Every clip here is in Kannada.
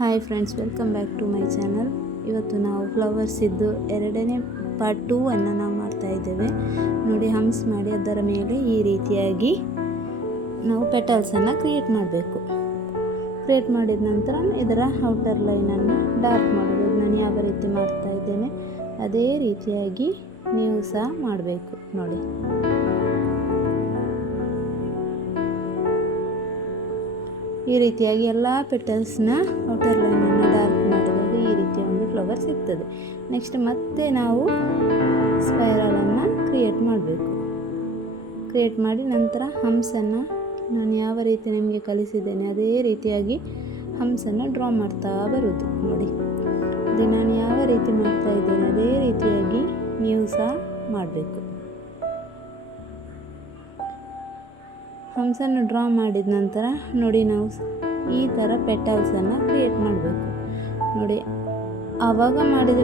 Hi friends, welcome back to my channel. ಇವತ್ತು ನಾವು ಫ್ಲವರ್ಸ್ ಇದ್ದು ಎರಡನೇ ಪಾರ್ಟ್ 2 ಅನ್ನು ನಾವು ಮಾಡ್ತಾ ಇದ್ದೇವೆ. ನೋಡಿ, ಹಂಪ್ಸ್ ಮಾಡಿ ಅದರ ಮೇಲೆ ಈ ರೀತಿಯಾಗಿ ನಾವು ಪೆಟಲ್ಸನ್ನು ಕ್ರಿಯೇಟ್ ಮಾಡಬೇಕು. ಕ್ರಿಯೇಟ್ ಮಾಡಿದ ನಂತರ ಇದರ ಔಟರ್ ಲೈನನ್ನು ಡಾರ್ಕ್ ಮಾಡೋದು. ನಾನು ಯಾವ ರೀತಿ ಮಾಡ್ತಾ ಇದ್ದೇನೆ ಅದೇ ರೀತಿಯಾಗಿ ನೀವು ಸಹ ಮಾಡಬೇಕು. ನೋಡಿ, ಈ ರೀತಿಯಾಗಿ ಎಲ್ಲ ಪೆಟಲ್ಸ್ನ ಔಟರ್ ಲೈನನ್ನು ಡಾರ್ಕ್ ಮಾಡಿದಾಗ ಈ ರೀತಿಯ ಒಂದು ಫ್ಲವರ್ ಸಿಗ್ತದೆ. ನೆಕ್ಸ್ಟ್ ಮತ್ತೆ ನಾವು ಸ್ಪೈರಲನ್ನು ಕ್ರಿಯೇಟ್ ಮಾಡಬೇಕು. ಕ್ರಿಯೇಟ್ ಮಾಡಿ ನಂತರ ಹಂಪ್ಸನ್ನು ನಾನು ಯಾವ ರೀತಿ ನಿಮಗೆ ಕಲಿಸಿದ್ದೇನೆ ಅದೇ ರೀತಿಯಾಗಿ ಹಂಪ್ಸನ್ನು ಡ್ರಾ ಮಾಡ್ತಾ ಬರುವುದು. ನೋಡಿ, ಇದು ನಾನು ಯಾವ ರೀತಿ ಮಾಡ್ತಾ ಇದ್ದೇನೆ ಅದೇ ರೀತಿಯಾಗಿ ನೀವು ಸಹ ಮಾಡಬೇಕು. ಹಂಪ್ಸನ್ನು ಡ್ರಾ ಮಾಡಿದ ನಂತರ ನೋಡಿ, ನಾವು ಈ ಥರ ಪೆಟಲ್ಸನ್ನು ಕ್ರಿಯೇಟ್ ಮಾಡಬೇಕು. ನೋಡಿ, ಆವಾಗ ಮಾಡಿದ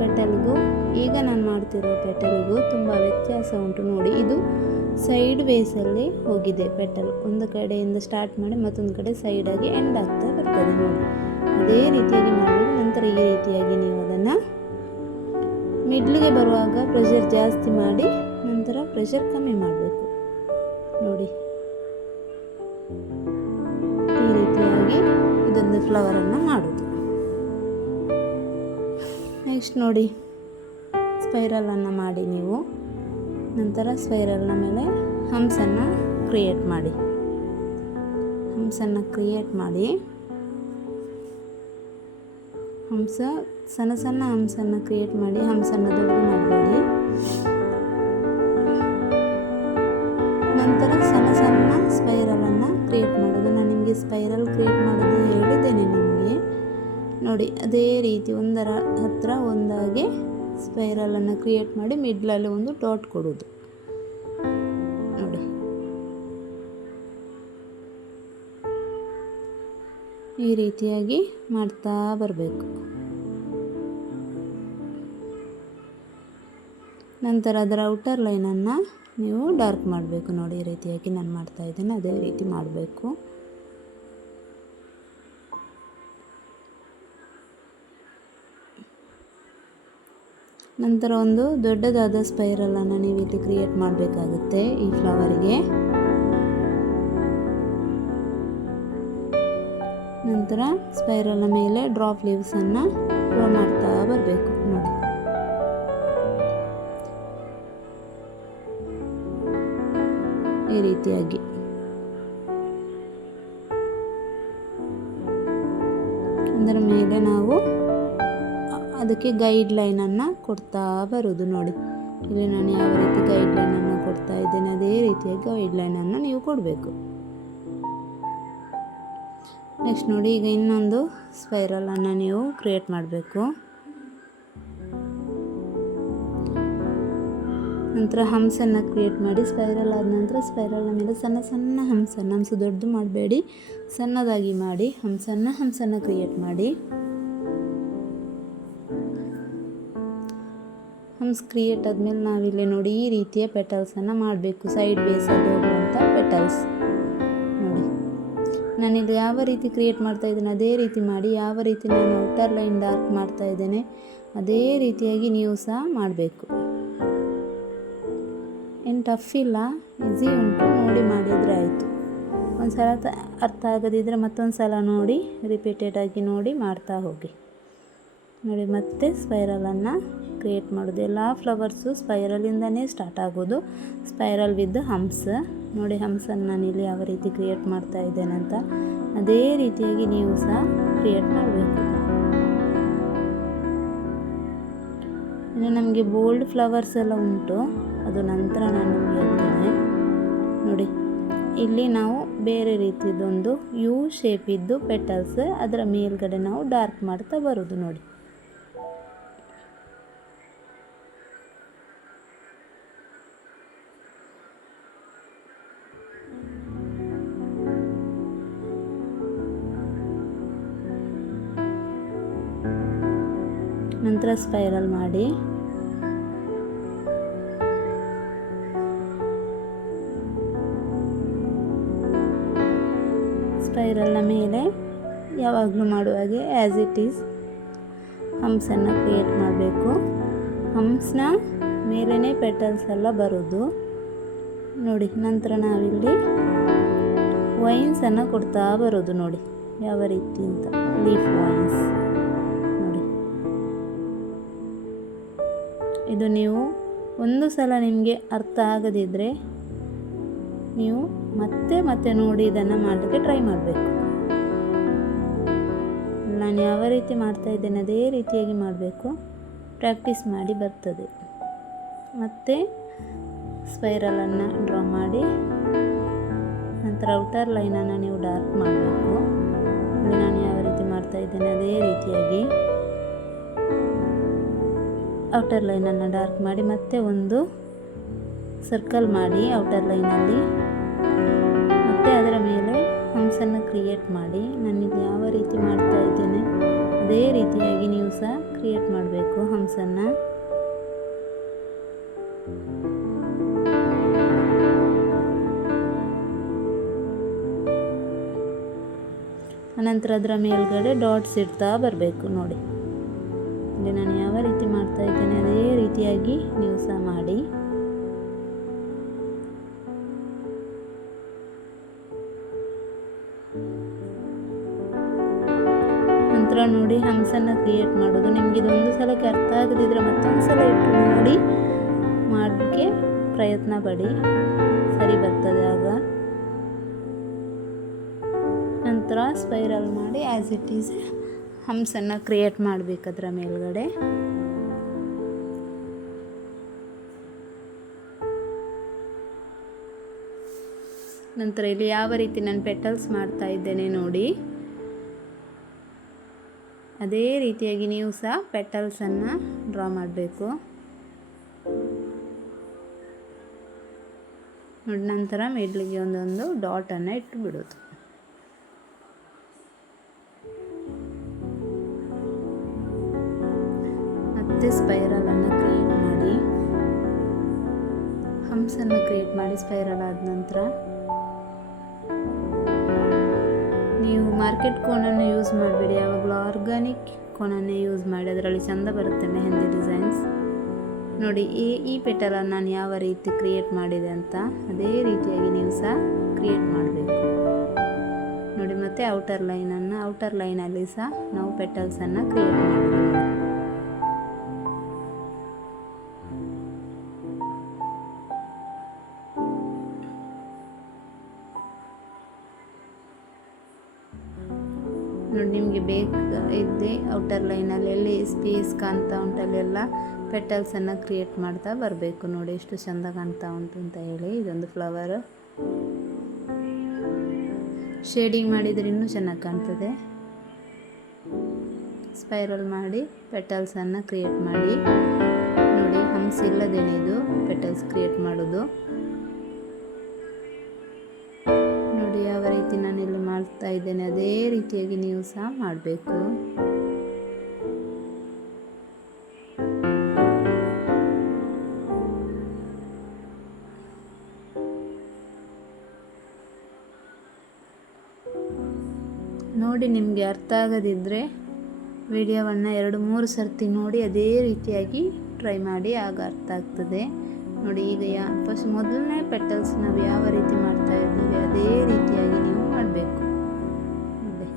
ಪೆಟಲ್ಗೂ ಈಗ ನಾನು ಮಾಡ್ತಿರೋ ಪೆಟಲ್ಗೂ ತುಂಬ ವ್ಯತ್ಯಾಸ ಉಂಟು. ನೋಡಿ, ಇದು ಸೈಡ್ ವೇಸಲ್ಲಿ ಹೋಗಿದೆ ಪೆಟಲ್. ಒಂದು ಕಡೆಯಿಂದ ಸ್ಟಾರ್ಟ್ ಮಾಡಿ ಮತ್ತೊಂದು ಕಡೆ ಸೈಡಾಗಿ ಎಂಡ್ ಆಗ್ತಾ ಬರ್ತದೆ. ನೋಡಿ, ಅದೇ ರೀತಿಯಾಗಿ ಮಾಡಬೇಕು. ನಂತರ ಈ ರೀತಿಯಾಗಿ ನೀವು ಅದನ್ನು ಮಿಡ್ಲಿಗೆ ಬರುವಾಗ ಪ್ರೆಷರ್ ಜಾಸ್ತಿ ಮಾಡಿ ನಂತರ ಪ್ರೆಷರ್ ಕಮ್ಮಿ ಮಾಡಬೇಕು. ನೋಡಿ, ಈ ರೀತಿಯಾಗಿ ಇದೊಂದು ಫ್ಲವರನ್ನು ಮಾಡೋದು. ನೆಕ್ಸ್ಟ್ ನೋಡಿ, ಸ್ಪೈರಲನ್ನು ಮಾಡಿ ನೀವು ನಂತರ ಸ್ಪೈರಲ್ನ ಮೇಲೆ ಹಂಪ್ಸನ್ನು ಕ್ರಿಯೇಟ್ ಮಾಡಿ. ಹಂಪ್ಸನ್ನು ಕ್ರಿಯೇಟ್ ಮಾಡಿ ಸಣ್ಣ ಸಣ್ಣ ಹಂಪ್ಸನ್ನು ಕ್ರಿಯೇಟ್ ಮಾಡಿ. ಹಂಪ್ಸನ್ನು ದೊಡ್ಡದು ಮಾಡಬೇಡಿ. ನಂತರ ಸಣ್ಣ ಸಣ್ಣ ಸ್ಪೈರಲನ್ನು ಕ್ರಿಯೇಟ್ ಮಾಡೋದು. ನಾನು ನಿಮಗೆ ಸ್ಪೈರಲ್ ಕ್ರಿಯೇಟ್ ಮಾಡೋದು ಹೇಳಿದ್ದೇನೆ ನಿಮಗೆ. ನೋಡಿ, ಅದೇ ರೀತಿ ಒಂದರ ಹತ್ತಿರ ಒಂದಾಗಿ ಸ್ಪೈರಲನ್ನು ಕ್ರಿಯೇಟ್ ಮಾಡಿ ಮಿಡ್ಲಲ್ಲಿ ಒಂದು ಡಾಟ್ ಕೊಡೋದು. ನೋಡಿ, ಈ ರೀತಿಯಾಗಿ ಮಾಡ್ತಾ ಬರಬೇಕು. ನಂತರ ಅದರ ಔಟರ್ ಲೈನನ್ನು ನೀವು ಡಾರ್ಕ್ ಮಾಡಬೇಕು. ನೋಡಿ, ಈ ರೀತಿಯಾಗಿ ನಾನು ಮಾಡ್ತಾ ಇದ್ದೇನೆ ಅದೇ ರೀತಿ ಮಾಡಬೇಕು. ನಂತರ ಒಂದು ದೊಡ್ಡದಾದ ಸ್ಪೈರಲನ್ನು ನೀವು ಇಲ್ಲಿ ಕ್ರಿಯೇಟ್ ಮಾಡಬೇಕಾಗುತ್ತೆ ಈ ಫ್ಲವರಿಗೆ. ನಂತರ ಸ್ಪೈರಲ್ನ ಮೇಲೆ ಡ್ರಾಪ್ ಲೀವ್ಸನ್ನು ಡ್ರಾ ಮಾಡ್ತಾ ಬರಬೇಕು. ನೋಡಿ, ಈ ರೀತಿಯಾಗಿ ಅದರ ಮೇಲೆ ನಾವು ಅದಕ್ಕೆ ಗೈಡ್ ಲೈನನ್ನು ಕೊಡ್ತಾ ಬರೋದು. ನೋಡಿ, ಇಲ್ಲಿ ನಾನು ಯಾವ ರೀತಿ ಗೈಡ್ ಲೈನನ್ನು ಕೊಡ್ತಾ ಇದ್ದೇನೆ ಅದೇ ರೀತಿಯಾಗಿ ಗೈಡ್ ಲೈನನ್ನು ನೀವು ಕೊಡಬೇಕು. ನೆಕ್ಸ್ಟ್ ನೋಡಿ, ಈಗ ಇನ್ನೊಂದು ಸ್ಪೈರಲನ್ನು ನೀವು ಕ್ರಿಯೇಟ್ ಮಾಡಬೇಕು. ನಂತರ ಹಂಪ್ಸನ್ನು ಕ್ರಿಯೇಟ್ ಮಾಡಿ. ಸ್ಪೈರಲ್ ಆದ ನಂತರ ಸ್ಪೈರಲ್ನ ಮೇಲೆ ಸಣ್ಣ ಸಣ್ಣ ಹಂಪ್ಸ್ ದೊಡ್ಡದು ಮಾಡಬೇಡಿ, ಸಣ್ಣದಾಗಿ ಮಾಡಿ ಹಂಪ್ಸನ್ನು ಕ್ರಿಯೇಟ್ ಮಾಡಿ. ಹಂಪ್ಸ್ ಕ್ರಿಯೇಟ್ ಆದಮೇಲೆ ನಾವಿಲ್ಲಿ ನೋಡಿ ಈ ರೀತಿಯ ಪೆಟಲ್ಸನ್ನು ಮಾಡಬೇಕು. ಸೈಡ್ ಬೇಸಲ್ಲಿ ಹೋಗುವಂಥ ಪೆಟಲ್ಸ್. ನೋಡಿ, ನಾನಿಲ್ಲಿ ಯಾವ ರೀತಿ ಕ್ರಿಯೇಟ್ ಮಾಡ್ತಾ ಇದ್ದೇನೆ ಅದೇ ರೀತಿ ಮಾಡಿ. ಯಾವ ರೀತಿ ನಾನು ಔಟರ್ ಲೈನ್ ಡಾರ್ಕ್ ಮಾಡ್ತಾ ಇದ್ದೇನೆ ಅದೇ ರೀತಿಯಾಗಿ ನೀವು ಸಹ ಮಾಡಬೇಕು. ಏನು ಟಫ್ ಇಲ್ಲ, ಈಸಿ ಉಂಟು. ನೋಡಿ, ಮಾಡಿದರೆ ಆಯಿತು. ಒಂದು ಸಲ ಅರ್ಥ ಆಗದಿದ್ದರೆ ಮತ್ತೊಂದು ಸಲ ನೋಡಿ, ರಿಪೀಟೆಡ್ ಆಗಿ ನೋಡಿ ಮಾಡ್ತಾ ಹೋಗಿ. ನೋಡಿ, ಮತ್ತೆ ಸ್ಪೈರಲನ್ನು ಕ್ರಿಯೇಟ್ ಮಾಡೋದು. ಎಲ್ಲ ಫ್ಲವರ್ಸು ಸ್ಪೈರಲಿಂದನೇ ಸ್ಟಾರ್ಟ್ ಆಗೋದು. Spiral with humps. ನೋಡಿ, ಹಂಪ್ಸನ್ನು ನಾನು ಇಲ್ಲಿ ಯಾವ ರೀತಿ ಕ್ರಿಯೇಟ್ ಮಾಡ್ತಾ ಇದ್ದೇನೆ ಅಂತ ಅದೇ ರೀತಿಯಾಗಿ ನೀವು ಸಹ ಕ್ರಿಯೇಟ್ ಮಾಡಬೇಕು. ಇನ್ನು ನಮಗೆ ಬೋಲ್ಡ್ ಫ್ಲವರ್ಸ್ ಎಲ್ಲ ಉಂಟು, ಅದು ನಂತರ ನಾನು ನಿಮಗೆ ಹೇಳ್ತೇನೆ. ನೋಡಿ, ಇಲ್ಲಿ ನಾವು ಬೇರೆ ರೀತಿಯದೊಂದು ಯು ಶೇಪ್ ಇದ್ದು ಪೆಟಲ್ಸ್, ಅದರ ಮೇಲ್ಗಡೆ ನಾವು ಡಾರ್ಕ್ ಮಾಡ್ತಾ ಬರೋದು. ನೋಡಿ, ನಂತರ ಸ್ಪೈರಲ್ ಮಾಡಿ. ಸ್ಪೈರಲ್ನ ಮೇಲೆ ಯಾವಾಗಲೂ ಮಾಡುವಾಗೆ ಆ್ಯಸ್ ಇಟ್ ಈಸ್ ಹಂಪ್ಸನ್ನು ಕ್ರಿಯೇಟ್ ಮಾಡಬೇಕು. ಹಂಪ್ಸ್ನ ಮೇಲೇ ಪೆಟಲ್ಸ್ ಎಲ್ಲ ಬರೋದು ನೋಡಿ. ನಂತರ ನಾವಿಲ್ಲಿ ವೈನ್ಸನ್ನು ಕೊಡ್ತಾ ಬರೋದು ನೋಡಿ ಯಾವ ರೀತಿ ಅಂತ. ಲೀಫ್ ವೈನ್ಸ್ ನೋಡಿ. ಇದು ನೀವು ಒಂದು ಸಲ ನಿಮಗೆ ಅರ್ಥ ಆಗದಿದ್ದರೆ ನೀವು ಮತ್ತೆ ಮತ್ತೆ ನೋಡಿ ಇದನ್ನು ಮಾಡಲಿಕ್ಕೆ ಟ್ರೈ ಮಾಡಬೇಕು. ನಾನು ಯಾವ ರೀತಿ ಮಾಡ್ತಾ ಇದ್ದೇನೆ ಅದೇ ರೀತಿಯಾಗಿ ಮಾಡಬೇಕು. ಪ್ರಾಕ್ಟೀಸ್ ಮಾಡಿ ಬರ್ತದೆ. ಮತ್ತು ಸ್ಪೈರಲನ್ನು ಡ್ರಾ ಮಾಡಿ ನಂತರ ಔಟರ್ ಲೈನನ್ನು ನೀವು ಡಾರ್ಕ್ ಮಾಡಬೇಕು. ಇಲ್ಲಿ ನಾನು ಯಾವ ರೀತಿ ಮಾಡ್ತಾ ಇದ್ದೇನೆ ಅದೇ ರೀತಿಯಾಗಿ ಔಟರ್ ಲೈನನ್ನು ಡಾರ್ಕ್ ಮಾಡಿ ಮತ್ತೆ ಒಂದು ಸರ್ಕಲ್ ಮಾಡಿ ಔಟರ್ ಲೈನಲ್ಲಿ, ಮತ್ತು ಅದರ ಮೇಲೆ ಹಂಪ್ಸನ್ನು ಕ್ರಿಯೇಟ್ ಮಾಡಿ. ನಾನಿಲ್ಲಿ ಯಾವ ರೀತಿ ಮಾಡ್ತಾ ಇದ್ದೇನೆ ಅದೇ ರೀತಿಯಾಗಿ ನೀವು ಸಹ ಕ್ರಿಯೇಟ್ ಮಾಡಬೇಕು ಹಂಪ್ಸನ್ನು. ಅನಂತರ ಅದರ ಮೇಲ್ಗಡೆ ಡಾಟ್ಸ್ ಇಡ್ತಾ ಬರಬೇಕು ನೋಡಿ. ಇಲ್ಲಿ ನಾನು ಯಾವ ರೀತಿ ಮಾಡ್ತಾ ಇದ್ದೇನೆ ಅದೇ ರೀತಿಯಾಗಿ ನೀವು ಸಹ ಮಾಡಿ. ನಂತರ ನೋಡಿ ಹಂಪ್ಸನ್ನು ಕ್ರಿಯೇಟ್ ಮಾಡೋದು. ನಿಮಗೆ ಇದೊಂದು ಸಲಕ್ಕೆ ಅರ್ಥ ಆಗದಿದ್ದರೆ ಮತ್ತೊಂದು ಸಲ ಇಟ್ಟು ನೋಡಿ ಮಾಡಲಿಕ್ಕೆ ಪ್ರಯತ್ನ ಪಡಿ, ಸರಿ ಬರ್ತದೆ ಆಗ. ನಂತರ ಸ್ಪೈರಲ್ ಮಾಡಿ ಆ್ಯಸ್ ಇಟ್ ಈಸ್ ಹಂಪ್ಸನ್ನು ಕ್ರಿಯೇಟ್ ಮಾಡಬೇಕು ಅದರ ಮೇಲ್ಗಡೆ. ನಂತರ ಇಲ್ಲಿ ಯಾವ ರೀತಿ ನಾನು ಪೆಟಲ್ಸ್ ಮಾಡ್ತಾ ಇದ್ದೇನೆ ನೋಡಿ, ಅದೇ ರೀತಿಯಾಗಿ ನೀವು ಸಹ ಪೆಟಲ್ಸನ್ನು ಡ್ರಾ ಮಾಡಬೇಕು ನೋಡಿ. ನಂತರ ಮಿಡ್ಲಿಗೆ ಒಂದೊಂದು ಡಾಟನ್ನು ಇಟ್ಟು ಬಿಡೋದು. ಮತ್ತೆ ಸ್ಪೈರಲನ್ನು ಕ್ರಿಯೇಟ್ ಮಾಡಿ ಹಂಪ್ಸನ್ನು ಕ್ರಿಯೇಟ್ ಮಾಡಿ ಸ್ಪೈರಲ್ ಆದ ನಂತರ ನೀವು ಮಾರ್ಕೆಟ್ ಕೋನನ್ನು ಯೂಸ್ ಮಾಡಬೇಡಿ, ಯಾವಾಗಲೂ ಆರ್ಗಾನಿಕ್ ಕೋನನ್ನೇ ಯೂಸ್ ಮಾಡಿ, ಅದರಲ್ಲಿ ಚೆಂದ ಬರುತ್ತೆ ಮೆಹಂದಿ ಡಿಸೈನ್ಸ್ ನೋಡಿ. ಈ ಪೆಟಲನ್ನು ನಾನು ಯಾವ ರೀತಿ ಕ್ರಿಯೇಟ್ ಮಾಡಿದೆ ಅಂತ ಅದೇ ರೀತಿಯಾಗಿ ನೀವು ಸಹ ಕ್ರಿಯೇಟ್ ಮಾಡಬೇಕು ನೋಡಿ. ಮತ್ತು ಔಟರ್ ಲೈನಲ್ಲಿ ಸಹ ನಾವು ಪೆಟಲ್ಸನ್ನು ಕ್ರಿಯೇಟ್ ಮಾಡಬೇಕು. ನೋಡಿ ನಿಮಗೆ ಇದ್ದೆ ಔಟರ್ ಲೈನಲ್ಲಿ ಎಲ್ಲಿ ಸ್ಪೇಸ್ ಕಾಣ್ತಾ ಉಂಟಲ್ಲೆಲ್ಲ ಪೆಟಲ್ಸನ್ನು ಕ್ರಿಯೇಟ್ ಮಾಡ್ತಾ ಬರಬೇಕು ನೋಡಿ. ಎಷ್ಟು ಚೆಂದ ಕಾಣ್ತಾ ಉಂಟು ಅಂತ ಹೇಳಿ. ಇದೊಂದು ಫ್ಲವರ್ ಶೇಡಿಂಗ್ ಮಾಡಿದರೆ ಇನ್ನೂ ಚೆನ್ನಾಗಿ ಕಾಣ್ತದೆ. ಸ್ಪೈರಲ್ ಮಾಡಿ ಪೆಟಲ್ಸನ್ನು ಕ್ರಿಯೇಟ್ ಮಾಡಿ ನೋಡಿ. ಹಂಪ್ಸ್ ಇಲ್ಲದೇನೆ ಇದು ಪೆಟಲ್ಸ್ ಕ್ರಿಯೇಟ್ ಮಾಡೋದು ನೋಡಿ. ಯಾವ ರೀತಿ ನಾನು ಇಲ್ಲಿ ಮಾಡ್ತಾ ಇದ್ದೇನೆ ಅದೇ ರೀತಿಯಾಗಿ ನೀವು ಸಹ ಮಾಡಬೇಕು. ನೋಡಿ ನಿಮಗೆ ಅರ್ಥ ಆಗದಿದ್ದರೆ ವಿಡಿಯೋವನ್ನು 2-3 ಸರ್ತಿ ನೋಡಿ ಅದೇ ರೀತಿಯಾಗಿ ಟ್ರೈ ಮಾಡಿ, ಆಗ ಅರ್ಥ ಆಗ್ತದೆ ನೋಡಿ. ಈಗ ಫಸ್ಟ್ ಮೊದಲನೇ ಪೆಟಲ್ಸ್ ನಾವು ಯಾವ ರೀತಿ ಮಾಡ್ತಾ ಇದ್ದೀವಿ ಅದೇ ರೀತಿಯಾಗಿ ನೀವು ಮಾಡಬೇಕು ನೋಡಿ.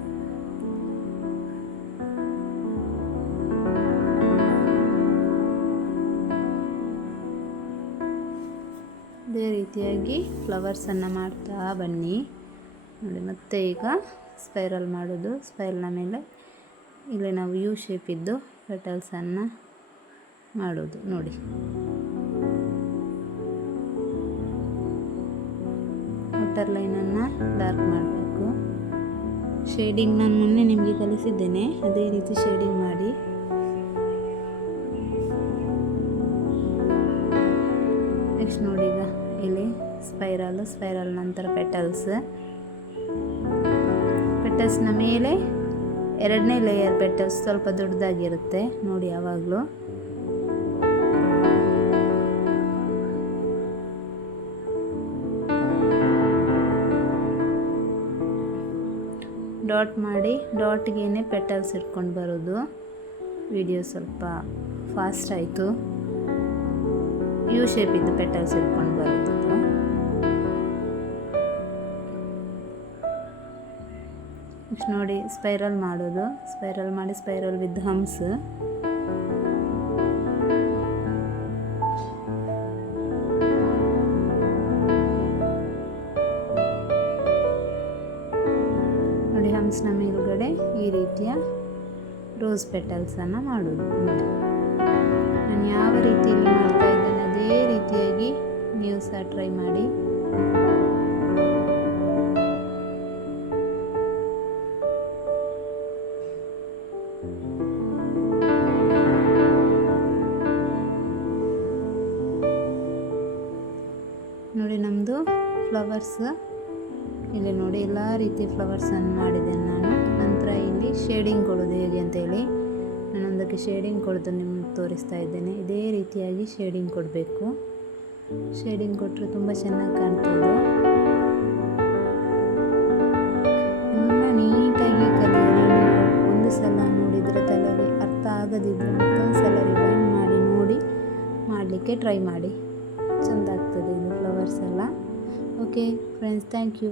ಅದೇ ರೀತಿಯಾಗಿ ಫ್ಲವರ್ಸನ್ನು ಮಾಡ್ತಾ ಬನ್ನಿ ನೋಡಿ. ಮತ್ತೆ ಈಗ ಸ್ಪೈರಲ್ ಮಾಡೋದು. ಸ್ಪೈರಲ್ನ ಮೇಲೆ ಇಲ್ಲಿ ನಾವು ಯು ಶೇಪ್ ಇದ್ದು ಪೆಟಲ್ಸನ್ನು ಮಾಡೋದು ನೋಡಿ. ಔಟರ್ ಲೈನನ್ನು ಡಾರ್ಕ್ ಮಾಡಬೇಕು. ಶೇಡಿಂಗ್ ನಾನು ಮೊನ್ನೆ ನಿಮಗೆ ಕಲಿಸಿದ್ದೇನೆ, ಅದೇ ರೀತಿ ಶೇಡಿಂಗ್ ಮಾಡಿ. ನೆಕ್ಸ್ಟ್ ನೋಡಿ, ಈಗ ಇಲ್ಲಿ ಸ್ಪೈರಲ್ ನಂತರ ಪೆಟಲ್ಸ್ನ ಮೇಲೆ 2ನೇ ಲೇಯರ್ ಪೆಟಲ್ಸ್ ಸ್ವಲ್ಪ ದೊಡ್ಡದಾಗಿರುತ್ತೆ ನೋಡಿ. ಯಾವಾಗಲೂ ಡಾಟ್ ಮಾಡಿ ಡಾಟ್ಗೇ ಪೆಟಲ್ಸ್ ಇಟ್ಕೊಂಡು ಬರೋದು. ವಿಡಿಯೋ ಸ್ವಲ್ಪ ಫಾಸ್ಟ್ ಆಯಿತು. ಯು ಶೇಪಿದ್ದು ಪೆಟಲ್ಸ್ ಇಟ್ಕೊಂಡು ಬರೋದು. ನೆಕ್ಸ್ಟ್ ನೋಡಿ ಸ್ಪೈರಲ್ ಮಾಡೋದು. ಸ್ಪೈರಲ್ ಮಾಡಿ ಸ್ಪೈರಲ್ ವಿತ್ ಹಮ್ಸ್. ನೋಡಿ ಹಮ್ಸ್ನ ಮೇಲುಗಡೆ ಈ ರೀತಿಯ ರೋಸ್ ಪೆಟಲ್ಸನ್ನು ಮಾಡೋದು. ನೋಡಿ ನಾನು ಯಾವ ರೀತಿಯಲ್ಲಿ ಮಾಡ್ತಾ ಇದ್ದೇನೆ ಅದೇ ರೀತಿಯಾಗಿ ನೀವು ಸಹ ಟ್ರೈ ಮಾಡಿ. ನೋಡಿ ನಮ್ಮದು ಫ್ಲವರ್ಸ್ ಇಲ್ಲಿ ನೋಡಿ ಎಲ್ಲ ರೀತಿಯ ಫ್ಲವರ್ಸನ್ನು ಮಾಡಿದ್ದೇನೆ ನಾನು. ನಂತರ ಇಲ್ಲಿ ಶೇಡಿಂಗ್ ಕೊಡೋದು ಹೇಗೆ ಅಂತೇಳಿ ನಾನೊಂದಕ್ಕೆ ಶೇಡಿಂಗ್ ಕೊಡೋದು ನಿಮಗೆ ತೋರಿಸ್ತಾ ಇದ್ದೇನೆ. ಇದೇ ರೀತಿಯಾಗಿ ಶೇಡಿಂಗ್ ಕೊಡಬೇಕು. ಶೇಡಿಂಗ್ ಕೊಟ್ಟರೆ ತುಂಬ ಚೆನ್ನಾಗಿ ಕಾಣ್ತದೆ. ತುಂಬ ನೀಟಾಗಿ ಕಲಿಯಿರಿ. ಒಂದು ಸಲ ನೋಡಿದರೆ ತಲೆಗೆ ಅರ್ಥ ಆಗದಿದ್ದರೆ ಮತ್ತೊಂದು ಸಲ ರಿವೈಂಡ್ ಮಾಡಿ ನೋಡಿ ಮಾಡಲಿಕ್ಕೆ ಟ್ರೈ ಮಾಡಿ. ಚೆಂದ ಆಗ್ತದೆ ಇದು ಫ್ಲವರ್ಸ್ ಎಲ್ಲ. Okay friends, thank you.